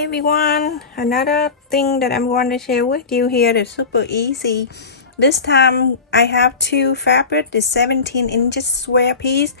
Hey everyone, another thing that I'm going to share with you here that's super easy. This time I have two fabric, the 17 inches square piece,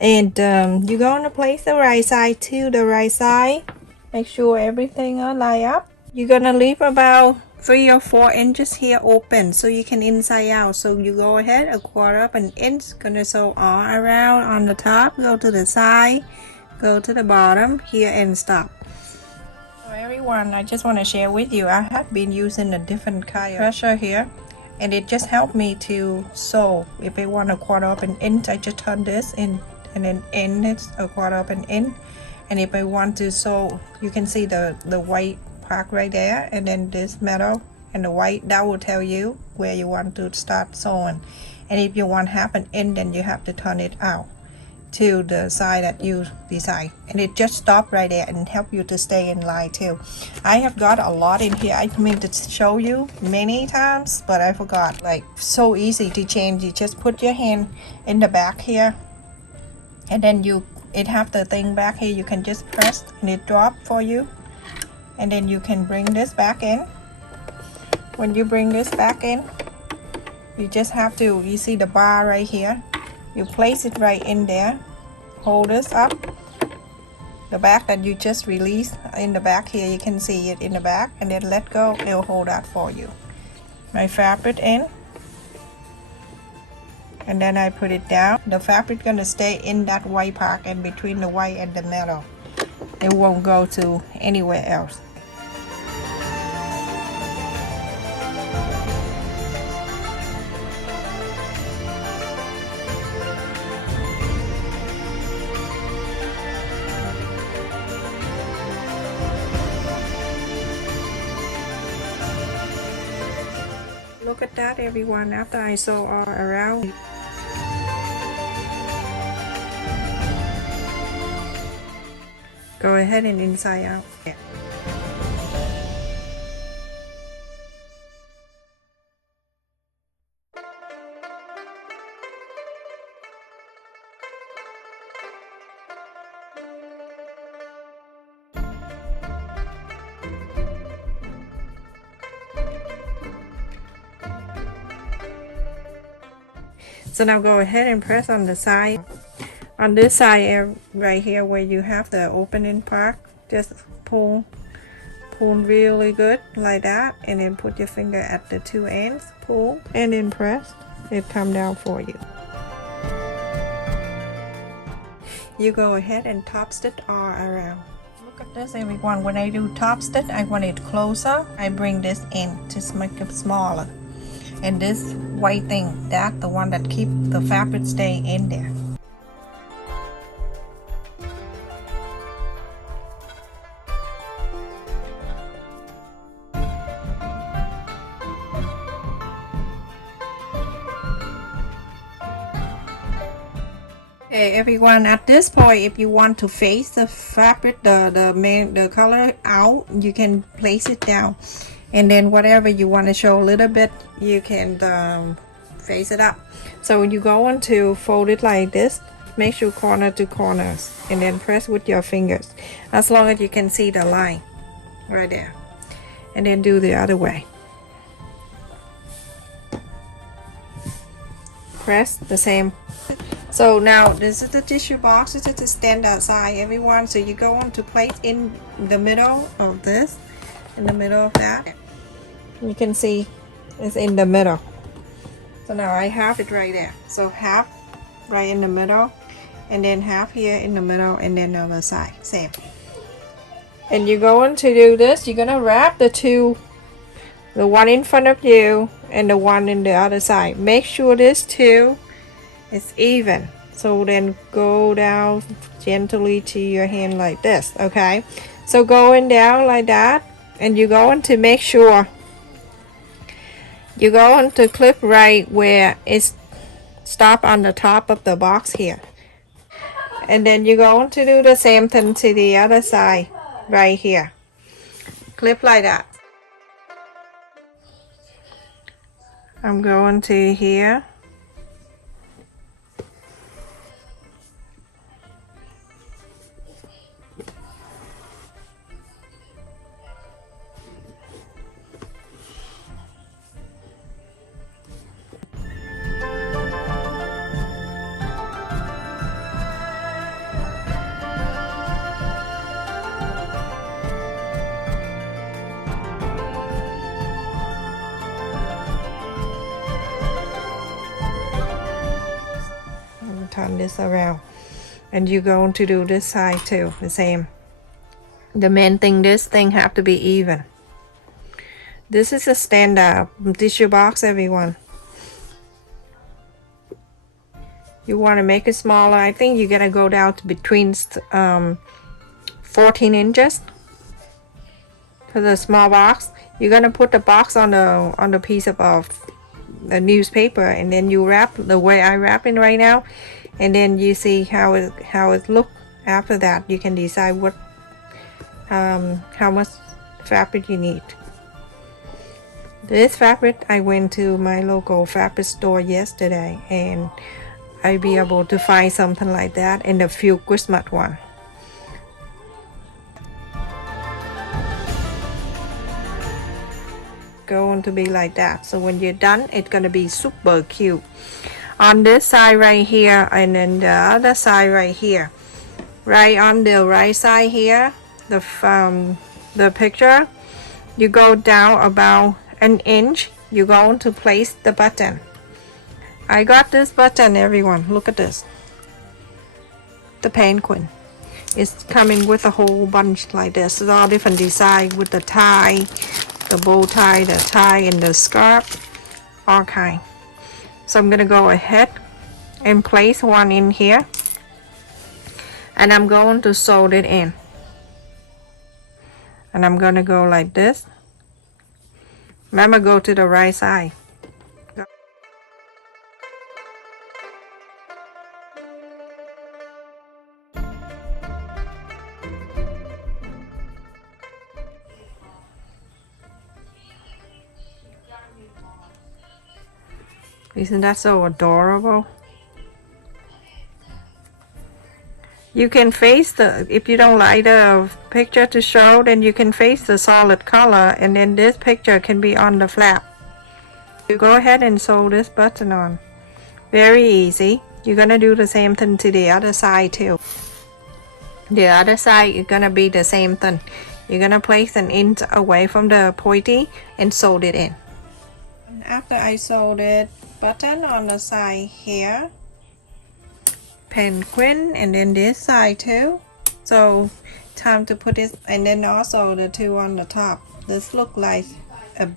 and you're going to place the right side to the right side. Make sure everything are lined up. You're gonna leave about 3 or 4 inches here open so you can inside out. So you go ahead a quarter of an inch, gonna sew all around on the top, go to the side, go to the bottom here and stop. So everyone, I just want to share with you, I have been using a different kind of pressure here, and it just helped me to sew. If I want a quarter of an inch, I just turn this in and then end it a quarter of an inch. And if I want to sew, you can see the white part right there, and then this metal and the white, that will tell you where you want to start sewing. And if you want half an inch, then you have to turn it out to the side that you decide, and it just stop right there and help you to stay in line too. I have got a lot in here. I mean to show you many times, but I forgot. Like, so easy to change. You just put your hand in the back here, and then it have the thing back here. You can just press and it drop for you, and then you can bring this back in. When you bring this back in, you just have to, you see the bar right here, you place it right in there, hold this up, the back that you just released in the back here, you can see it in the back, and then let go, it'll hold that for you. My fabric in, and then I put it down. The fabric gonna stay in that white part and between the white and the metal. It won't go to anywhere else. Look at that everyone, after I sew all around. Go ahead and inside out. Yeah. So now go ahead and press on the side. On this side right here where you have the opening part, just pull really good like that, and then put your finger at the two ends, pull, and then press. It come down for you. You go ahead and top stitch all around. Look at this everyone, when I do top stitch, I want it closer. I bring this in to make it smaller. And this white thing, that's the one that keep the fabric stay in there. Okay everyone, at this point, if you want to face the fabric, the color out, you can place it down. And then whatever you want to show a little bit, you can face it up. So you go on to fold it like this, make sure corner to corners, and then press with your fingers as long as you can see the line right there, and then do the other way. Press the same. So now this is the tissue box. This is the standard size everyone. So you go on to place in the middle of this, in the middle of that. You can see it's in the middle. So now I have it right there. So half right in the middle, and then half here in the middle, and then the other side same. And you're going to do this, you're gonna wrap the two, the one in front of you and the one in the other side. Make sure this two is even. So then go down gently to your hand like this. Okay, so going down like that, and you're going to make sure you're going to clip right where it's stop on the top of the box here, and then you're going to do the same thing to the other side right here. Clip like that. I'm going to here, turn this around, and you're going to do this side too, the same. The main thing, this thing have to be even. This is a standard tissue box, everyone. You want to make it smaller. I think you gotta go down to between 14 inches for the small box. You're gonna put the box on the piece of the newspaper, and then you wrap the way I wrap it right now, and then you see how it look. After that, you can decide what how much fabric you need. This fabric, I went to my local fabric store yesterday, and I'll be able to find something like that in the few Christmas one. Going to be like that. So when you're done, it's gonna be super cute. On this side right here, and then the other side right here. Right on the right side here, the picture, you go down about an inch. You're going to place the button. I got this button, everyone. Look at this. The penguin. It's coming with a whole bunch like this. It's all different design with the tie, the bow tie, the tie, and the scarf, all kind. So I'm gonna go ahead and place one in here, and I'm going to sew it in. And I'm gonna go like this. Remember, go to the right side. Isn't that so adorable? You can face the, if you don't like the picture to show, then you can face the solid color, and then this picture can be on the flap. You go ahead and sew this button on. Very easy. You're gonna do the same thing to the other side too. The other side is gonna be the same thing. You're gonna place an inch away from the pointy and sew it in. After I sewed it, button on the side here, penguin, and then this side too. So time to put this, and then also the two on the top. This look like a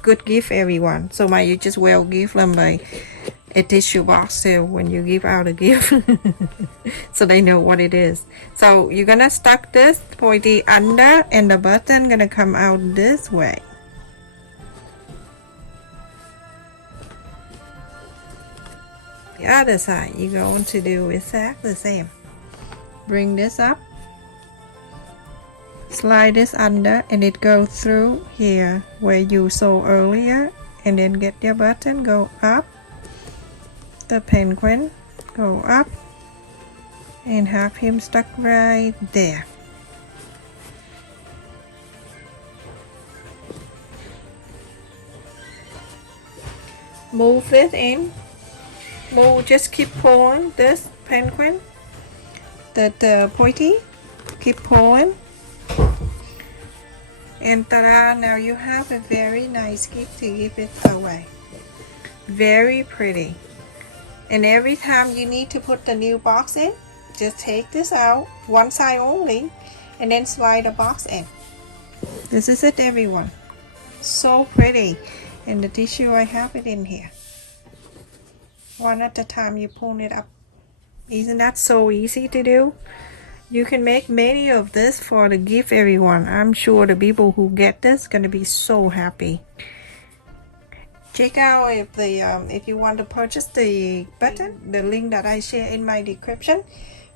good gift, everyone. So might you just well give them a tissue box too when you give out a gift, so they know what it is. So you're gonna stuck this pointy under, and the button gonna come out this way. The other side, you're going to do exactly the same. Bring this up, slide this under, and it goes through here where you sew earlier, and then get your button, go up, the penguin, go up, and have him stuck right there. Move it in. Move, just keep pulling this penguin, the pointy, keep pulling, and ta-da! Now you have a very nice gift to give it away. Very pretty. And every time you need to put the new box in, just take this out, one side only, and then slide the box in. This is it, everyone. So pretty. And the tissue, I have it in here. One at a time, you pull it up. Isn't that so easy to do? You can make many of this for the gift, everyone. I'm sure the people who get this gonna be so happy. Check out if you want to purchase the button, the link that I share in my description.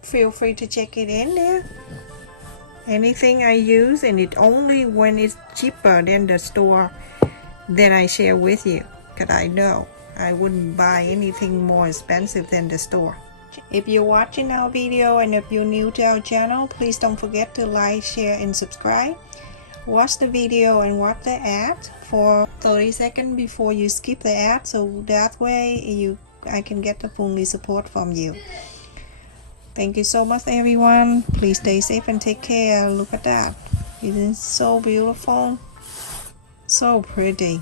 Feel free to check it in there. Anything I use, and it only when it's cheaper than the store, then I share with you, because I know I wouldn't buy anything more expensive than the store. If you're watching our video and if you're new to our channel, please don't forget to like, share, and subscribe. Watch the video and watch the ad for 30 seconds before you skip the ad, so that way I can get the fully support from you. Thank you so much, everyone. Please stay safe and take care. Look at that. It is so beautiful, so pretty.